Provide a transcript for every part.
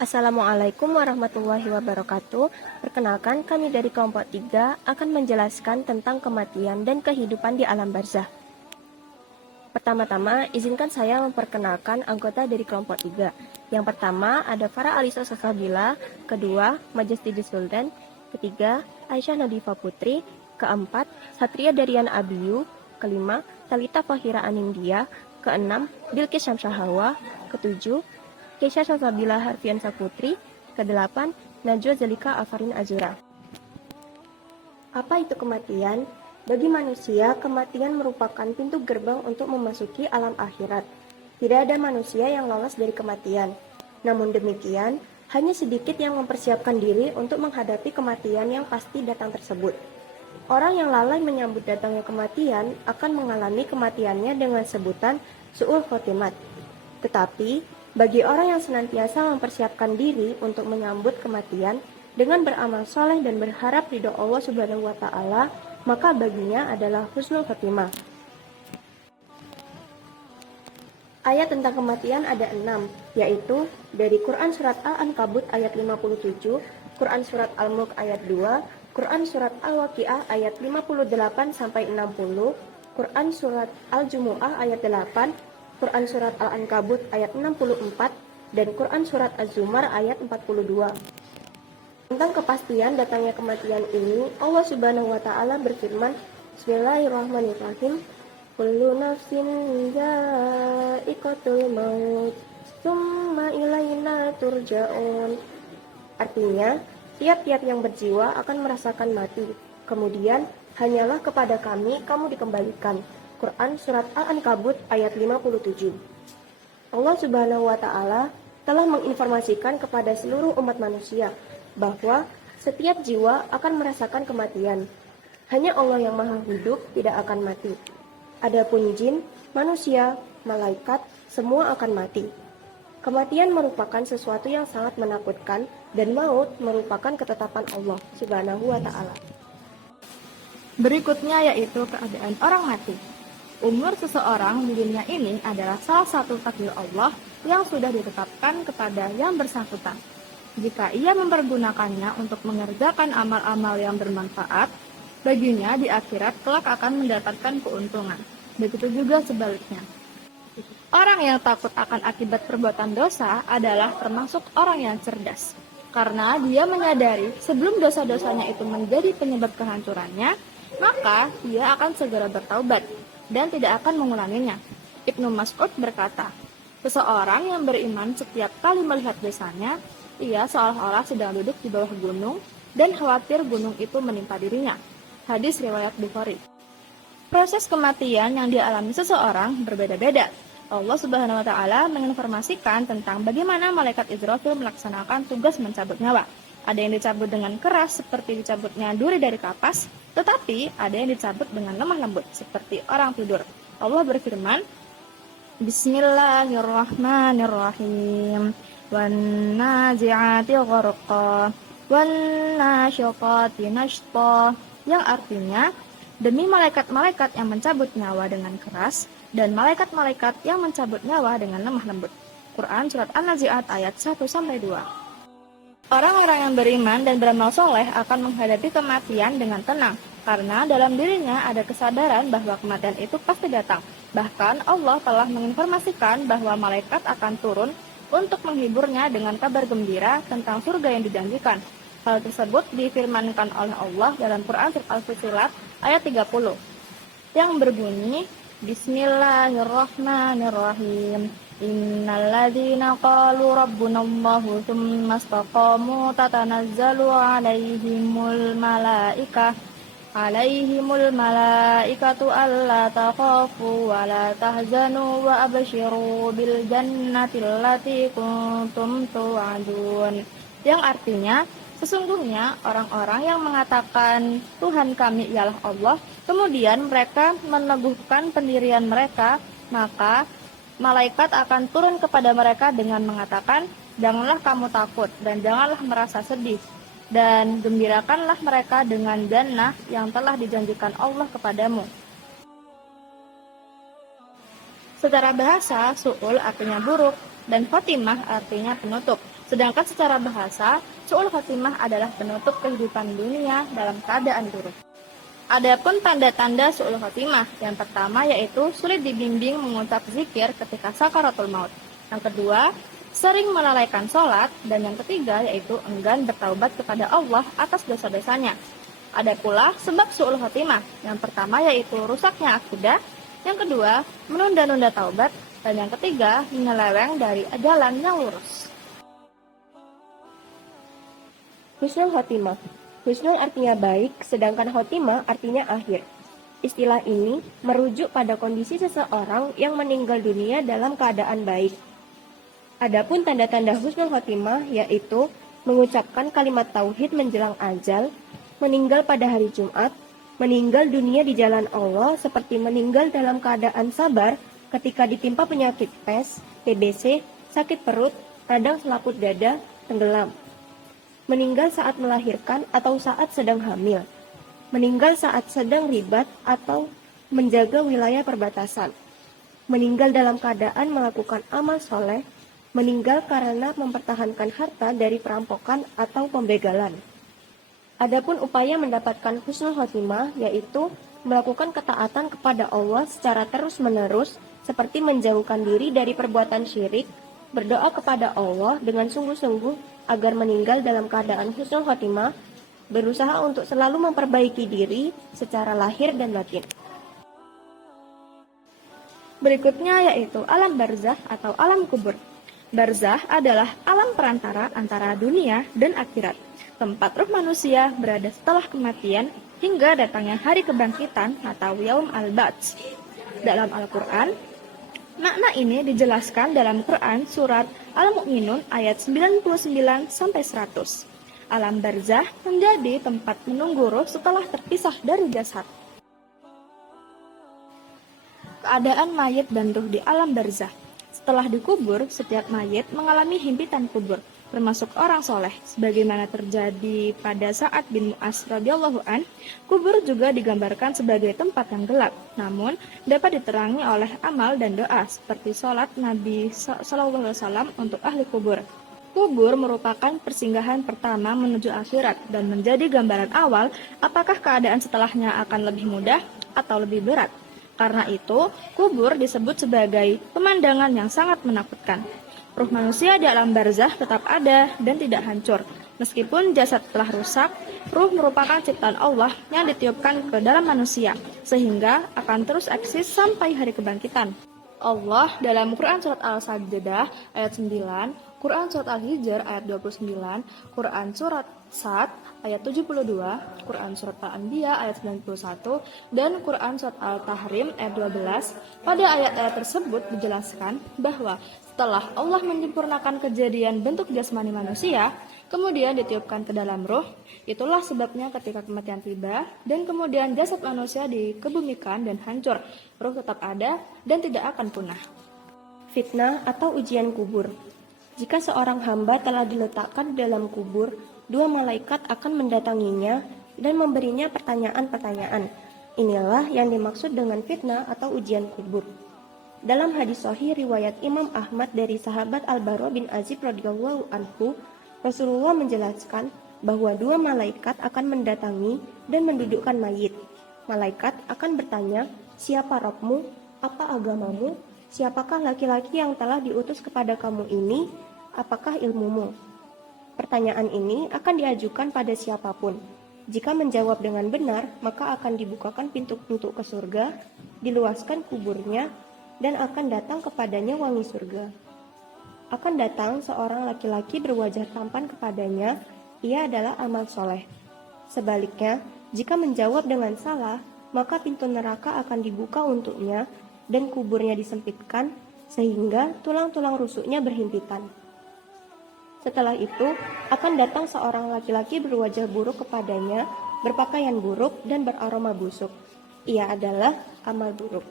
Assalamualaikum warahmatullahi wabarakatuh. Perkenalkan, kami dari kelompok 3 akan menjelaskan tentang kematian dan kehidupan di alam barzah. Pertama-tama, izinkan saya memperkenalkan anggota dari kelompok 3. Yang pertama ada Farah Alisa Sosabila, kedua Majestidi Sultan, ketiga Aisyah Nadifa Putri, keempat Satria Darian Abiyu, kelima Talita Fahira Anindya, keenam Bilqis Syamsahawa, ketujuh Keisha Salsabila Harfian Saputri, ke-8 Najwa Zalika Alfarin Azura. Apa itu kematian? Bagi manusia, kematian merupakan pintu gerbang untuk memasuki alam akhirat. Tidak ada manusia yang lolos dari kematian. Namun demikian, hanya sedikit yang mempersiapkan diri untuk menghadapi kematian yang pasti datang tersebut. Orang yang lalai menyambut datangnya kematian akan mengalami kematiannya dengan sebutan su'ul khotimah. Tetapi, bagi orang yang senantiasa mempersiapkan diri untuk menyambut kematian dengan beramal soleh dan berharap ridho Allah Subhanahu wa Ta'ala, maka baginya adalah husnul khotimah. Ayat tentang kematian ada 6, yaitu dari Quran Surat Al-Ankabut ayat 57, Quran Surat Al-Mulk ayat 2, Quran Surat Al-Waqi'ah ayat 58-60, Quran Surat Al-Jumu'ah ayat 8, Quran Surat Al-Ankabut ayat 64, dan Quran Surat Az-Zumar ayat 42. Tentang kepastian datangnya kematian ini, Allah Subhanahu wa Ta'ala berfirman, Bismillahirrahmanirrahim, Kullu nafsin dha'iqatul maut, tsumma ilaina turja'un. Artinya, tiap-tiap yang berjiwa akan merasakan mati, kemudian hanyalah kepada kami kamu dikembalikan. Quran Surat Al-Ankabut ayat 57. Allah Subhanahu wa Ta'ala telah menginformasikan kepada seluruh umat manusia bahwa setiap jiwa akan merasakan kematian. Hanya Allah yang Maha Hidup tidak akan mati. Adapun jin, manusia, malaikat, semua akan mati. Kematian merupakan sesuatu yang sangat menakutkan dan maut merupakan ketetapan Allah Subhanahu wa Ta'ala. Berikutnya yaitu keadaan orang mati. Umur seseorang di dunia ini adalah salah satu takdir Allah yang sudah ditetapkan kepada yang bersangkutan. Jika ia mempergunakannya untuk mengerjakan amal-amal yang bermanfaat, baginya di akhirat kelak akan mendapatkan keuntungan. Begitu juga sebaliknya. Orang yang takut akan akibat perbuatan dosa adalah termasuk orang yang cerdas. Karena dia menyadari sebelum dosa-dosanya itu menjadi penyebab kehancurannya, maka dia akan segera bertaubat dan tidak akan mengulanginya. Ibnu Mas'ud berkata, seseorang yang beriman setiap kali melihat dosanya, ia seolah-olah sedang duduk di bawah gunung dan khawatir gunung itu menimpa dirinya. Hadis riwayat Bukhari. Proses kematian yang dialami seseorang berbeda-beda. Allah Subhanahu wa Ta'ala menginformasikan tentang bagaimana malaikat Israfil melaksanakan tugas mencabut nyawa. Ada yang dicabut dengan keras seperti dicabutnya duri dari kapas, tetapi ada yang dicabut dengan lemah lembut seperti orang tidur. Allah berfirman, Bismillahirrahmanirrahim, wan nazi'ati gharqa, wan nasyiqati nashta, yang artinya demi malaikat-malaikat yang mencabut nyawa dengan keras dan malaikat-malaikat yang mencabut nyawa dengan lemah lembut. Quran Surat An-Nazi'at ayat 1-2. Orang-orang yang beriman dan beramal soleh akan menghadapi kematian dengan tenang, karena dalam dirinya ada kesadaran bahwa kematian itu pasti datang. Bahkan Allah telah menginformasikan bahwa malaikat akan turun untuk menghiburnya dengan kabar gembira tentang surga yang dijanjikan. Hal tersebut difirmankan oleh Allah dalam Quran Surat Al-Fussilat ayat 30, yang berbunyi, Bismillahirrahmanirrahim. Innalladzina qalu rabbunallahu tsumma istaqamu tatanazzalu alaihimul malaikatu alla takhafu wa la tahzanu wa abshiru bil jannati allati kuntum tu'adun. Yang artinya, sesungguhnya orang-orang yang mengatakan Tuhan kami ialah Allah, kemudian mereka meneguhkan pendirian mereka, maka malaikat akan turun kepada mereka dengan mengatakan, janganlah kamu takut dan janganlah merasa sedih, dan gembirakanlah mereka dengan jannah yang telah dijanjikan Allah kepadamu. Secara bahasa, su'ul artinya buruk, dan khotimah artinya penutup. Sedangkan secara bahasa, su'ul khotimah adalah penutup kehidupan dunia dalam keadaan buruk. Adapun tanda-tanda su'ul khotimah, yang pertama yaitu sulit dibimbing mengucap zikir ketika sakaratul maut. Yang kedua, sering melalaikan sholat, dan yang ketiga yaitu enggan bertaubat kepada Allah atas dosa-dosanya. Ada pula sebab su'ul khotimah, yang pertama yaitu rusaknya akidah, yang kedua menunda-nunda taubat, dan yang ketiga menyeleweng dari jalan yang lurus. Husnul khotimah. Husnul artinya baik, sedangkan khotimah artinya akhir. Istilah ini merujuk pada kondisi seseorang yang meninggal dunia dalam keadaan baik. Adapun tanda-tanda husnul khotimah yaitu mengucapkan kalimat tauhid menjelang ajal, meninggal pada hari Jumat, meninggal dunia di jalan Allah seperti meninggal dalam keadaan sabar ketika ditimpa penyakit PES, TBC, sakit perut, radang selaput dada, tenggelam. Meninggal saat melahirkan atau saat sedang hamil. Meninggal saat sedang ribat atau menjaga wilayah perbatasan. Meninggal dalam keadaan melakukan amal soleh. Meninggal karena mempertahankan harta dari perampokan atau pembegalan. Adapun upaya mendapatkan husnul khotimah yaitu melakukan ketaatan kepada Allah secara terus-menerus seperti menjauhkan diri dari perbuatan syirik, berdoa kepada Allah dengan sungguh-sungguh agar meninggal dalam keadaan husnul khotimah, berusaha untuk selalu memperbaiki diri secara lahir dan batin. Berikutnya yaitu alam barzah atau alam kubur. Barzah adalah alam perantara antara dunia dan akhirat, tempat ruh manusia berada setelah kematian hingga datangnya hari kebangkitan atau yaum al-ba'ts. Dalam Al-Quran, makna ini dijelaskan dalam Quran surat Al-Mu'minun ayat 99-100. Alam barzah menjadi tempat menunggu ruh setelah terpisah dari jasad. Keadaan mayit dan ruh di alam barzah. Setelah dikubur, setiap mayit mengalami himpitan kubur, termasuk orang soleh. Sebagaimana terjadi pada Sa'ad bin Mu'az radhiyallahu an, kubur juga digambarkan sebagai tempat yang gelap, namun dapat diterangi oleh amal dan doa, seperti sholat Nabi SAW untuk ahli kubur. Kubur merupakan persinggahan pertama menuju akhirat dan menjadi gambaran awal apakah keadaan setelahnya akan lebih mudah atau lebih berat. Karena itu, kubur disebut sebagai pemandangan yang sangat menakutkan. Ruh manusia di alam barzah tetap ada dan tidak hancur. Meskipun jasad telah rusak, ruh merupakan ciptaan Allah yang ditiupkan ke dalam manusia, sehingga akan terus eksis sampai hari kebangkitan. Allah dalam Quran Surat Al-Sajdah ayat 9, Quran Surat Al-Hijr ayat 29, Quran Surat Sad ayat 72, Quran Surat Al-Anbiya ayat 91, dan Quran Surat Al-Tahrim ayat 12. Pada ayat-ayat tersebut dijelaskan bahwa setelah Allah menyempurnakan kejadian bentuk jasmani manusia, kemudian ditiupkan ke dalam ruh. Itulah sebabnya ketika kematian tiba dan kemudian jasad manusia dikebumikan dan hancur, ruh tetap ada dan tidak akan punah. Fitnah atau ujian kubur. Jika seorang hamba telah diletakkan di dalam kubur, dua malaikat akan mendatanginya dan memberinya pertanyaan-pertanyaan. Inilah yang dimaksud dengan fitnah atau ujian kubur. Dalam hadis sahih riwayat Imam Ahmad dari sahabat Al-Bara bin Azib radhiyallahu anhu, Rasulullah menjelaskan bahwa dua malaikat akan mendatangi dan mendudukkan mayit. Malaikat akan bertanya, "Siapa Rabbmu? Apa agamamu? Siapakah laki-laki yang telah diutus kepada kamu ini? Apakah ilmumu?" Pertanyaan ini akan diajukan pada siapapun. Jika menjawab dengan benar, maka akan dibukakan pintu-pintu ke surga, diluaskan kuburnya, dan akan datang kepadanya wangi surga. Akan datang seorang laki-laki berwajah tampan kepadanya, ia adalah amal soleh. Sebaliknya, jika menjawab dengan salah, maka pintu neraka akan dibuka untuknya dan kuburnya disempitkan sehingga tulang-tulang rusuknya berhimpitan. Setelah itu, akan datang seorang laki-laki berwajah buruk kepadanya, berpakaian buruk dan beraroma busuk. Ia adalah amal buruk.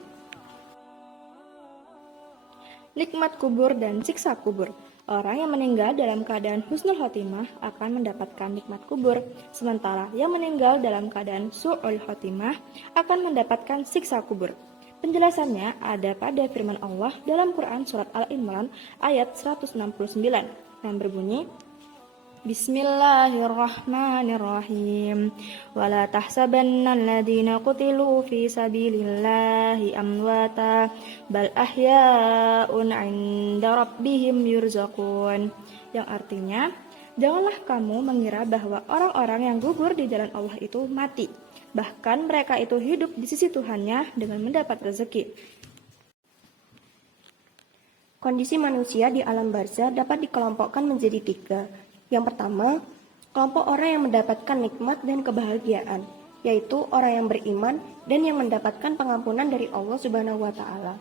Nikmat kubur dan siksa kubur. Orang yang meninggal dalam keadaan husnul khotimah akan mendapatkan nikmat kubur, sementara yang meninggal dalam keadaan su'ul khotimah akan mendapatkan siksa kubur. Penjelasannya ada pada firman Allah dalam Quran Surat Al-Imran ayat 169 yang berbunyi, Bismillahirrahmanirrahim. Wala tahsabanna alladhina qutilu fi sabilillahi amwata bal ahya'un 'inda rabbihim yurzaqun. Yang artinya, janganlah kamu mengira bahwa orang-orang yang gugur di jalan Allah itu mati. Bahkan mereka itu hidup di sisi Tuhannya dengan mendapat rezeki. Kondisi manusia di alam barzah dapat dikelompokkan menjadi 3. Yang pertama, kelompok orang yang mendapatkan nikmat dan kebahagiaan, yaitu orang yang beriman dan yang mendapatkan pengampunan dari Allah Subhanahu wa Ta'ala.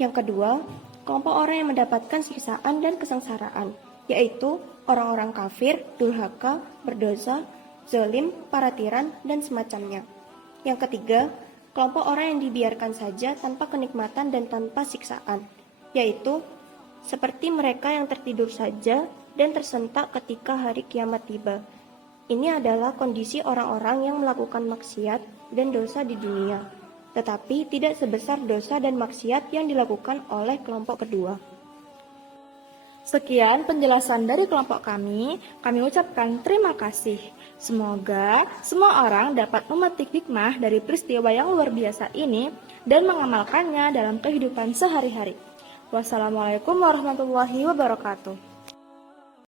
Yang kedua, kelompok orang yang mendapatkan siksaan dan kesengsaraan, yaitu orang-orang kafir, durhaka, berdosa, zalim, para tiran, dan semacamnya. Yang ketiga, kelompok orang yang dibiarkan saja tanpa kenikmatan dan tanpa siksaan, yaitu seperti mereka yang tertidur saja dan tersentak ketika hari kiamat tiba. Ini adalah kondisi orang-orang yang melakukan maksiat dan dosa di dunia, tetapi tidak sebesar dosa dan maksiat yang dilakukan oleh kelompok kedua. Sekian penjelasan dari kelompok kami ucapkan terima kasih. Semoga semua orang dapat memetik hikmah dari peristiwa yang luar biasa ini dan mengamalkannya dalam kehidupan sehari-hari. Wassalamualaikum warahmatullahi wabarakatuh.